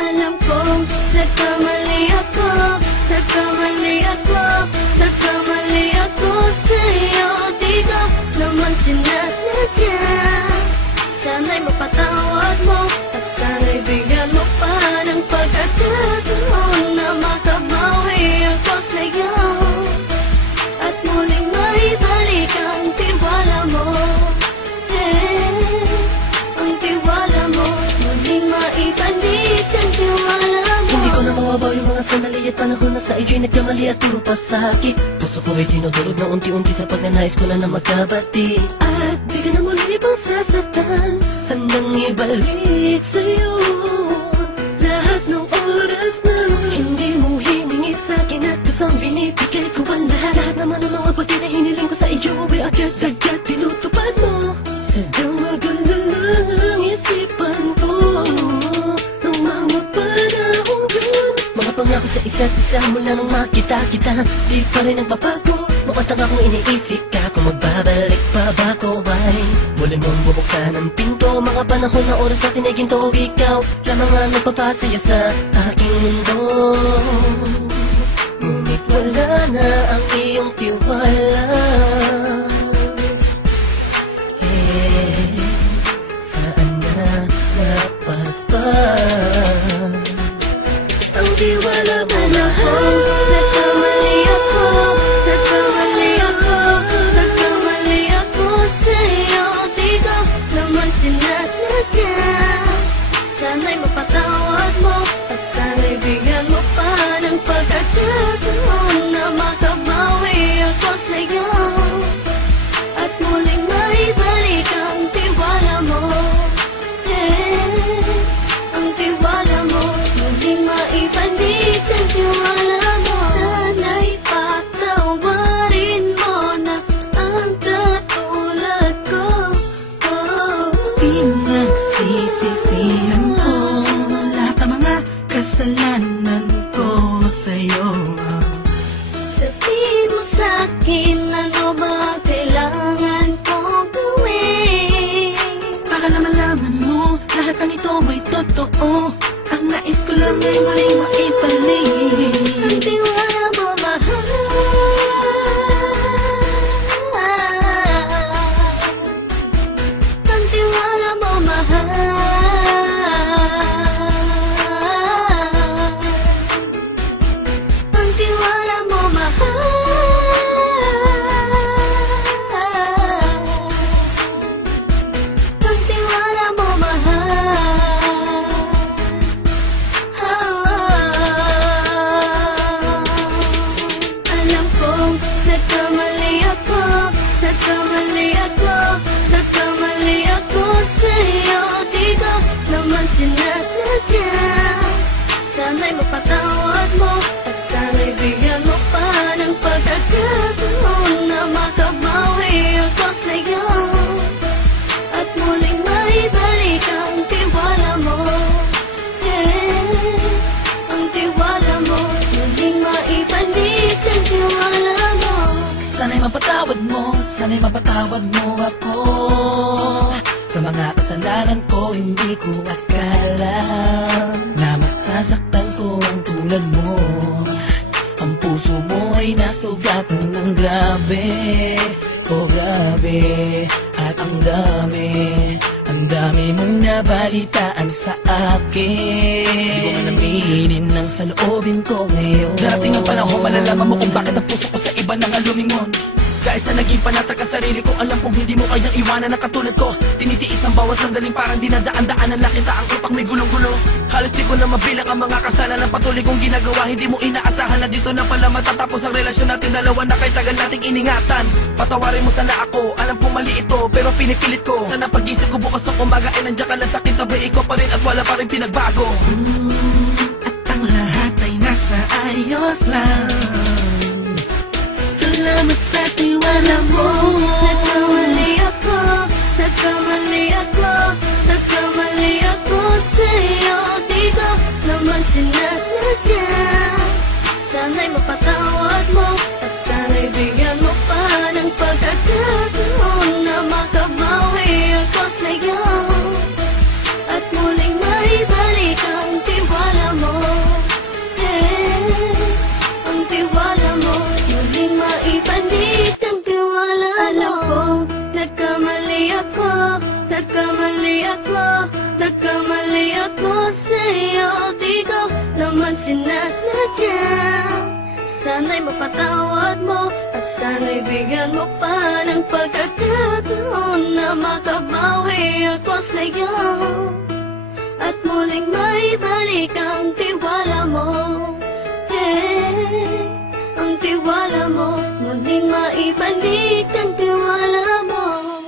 Alam kong nagkamali ako, nagkamali ako, nagkamali ako sa'yo. Di ko naman sinasadya. Sana'y mapatawad mo at sana'y bigyan mo pa ng pagkakataon na makabawi ako sa'yo at muling maibalik ang tiwala mo. Ang tiwala mo, muling maibalik ang tiwala mo. Hindi ko na mawabaw yung mga sandali at panahon na sa iyo'y nagkamali at puro pasakit. Puso ko ay dinudulog na unti-unti sa pagnanais ko na magkabati. At di ka na muli pang sasaktan, handang ibalik sa'yo lahat ng oras na hindi mo hiningi sa'kin at kusang binibigay ko ang lahat. Lahat naman ng mga bagay na hiniling ko sa iyo ay agad-agad tinutupad mo. Sadyang magulo lang ang isipan ko ng mga panahon yun. Mga pangako sa isa't isa mula nung makita kita, di pa rin nagbabago. Mukhang akong iniisip ka kung magbabalik pa ba ko ay muli mong bubuksan ang pinto. Mga panahon na oras natin ay ginto, ikaw lamang ang nagpapasaya sa aking mundo. Ngunit wala na ang iyong tiwala. Saan na napagpa ang tiwala mo? Nagkamali ako, nagkamali ako, nagkamali ako sa'yo. Di ko naman sinasadya. Sana'y mapatawad mo at sana'y bigyan mo pa ng pagkakataon na makabawi ako sa'yo at muling maibalik ang tiwala mo. Ang tiwala mo, muling maibalik ang tiwala mo. Sana'y patawarin mo na ang katulad ko. Pinagsisisihan ko lahat ng mga kasalanan ko sa'yo. Sabihin mo sa'kin ano ba kailangan kong gawin Para malaman mo lahat ng ito ay totoo. Ang nais ko lang ay muling maibalik ang tiwala mo, mahal. Ang tiwala mo, mahal. Ang tiwala mo, mahal. Ang tiwala mo, mahal. Alam kong nagkamali ako, nagkamali ako, nagkamali ako sa'yo. Di ko naman sinasadya. Sana'y mapatawad mo at sana'y bigyan mo pa ng pagkakataon na makabawi ako sa'yo at muling maibalik ang tiwala mo. Ang tiwala mo, muling maibalik ang tiwala mo. Sana'y mapatawad mo ako sa mga kasalanan ko. Hindi ko akala na masasaktan ko ang tulad mo. Ang puso mo ay nasugatan ng grabe, oh grabe. At ang dami mong nabalitaan sa akin. Di ko nga naminin ng saloobin ko ngayon. Darating ang panahon, malalaman mo kung bakit ang puso ko sa iba nang alumingon. Kahit sa naging panatag ka sarili ko, alam kong hindi mo kayang iwanan na katulad ko. Tinitiis ang bawat sandaling parang dinadaan-daan ang lakita ang utak may gulong-gulo. Halos di ko na mabilang ang mga kasalanan patuloy kong ginagawa. Hindi mo inaasahan na dito na pala matatapos ang relasyon natin dalawa na kahit tagal nating iningatan. Patawarin mo sana ako, alam kong mali ito pero pinipilit ko. Sana pag-isip ko bukas sa umaga ay nandiyan ka lang sa kitabi. Ikaw pa rin at wala pa rin pinagbago. At ang lahat ay nasa ayos lang. Salamat sa tiwala mo. Nagkamali ako, nagkamali ako, nagkamali ako sa'yo. Di ko naman sinasadya. Sana'y mapatawad mo at sana'y bigyan mo pa ng pagkakataon na makabawi ako sa'yo at muling maibalik ang tiwala nagkamali ako sa'yo. Di ko naman sinasadya. Sana'y mapatawad mo at sana'y bigyan mo pa ng pagkakataon na makabawi ako sa'yo at muling maibalik ang tiwala mo. Ang tiwala mo, muling maibalik ang tiwala mo.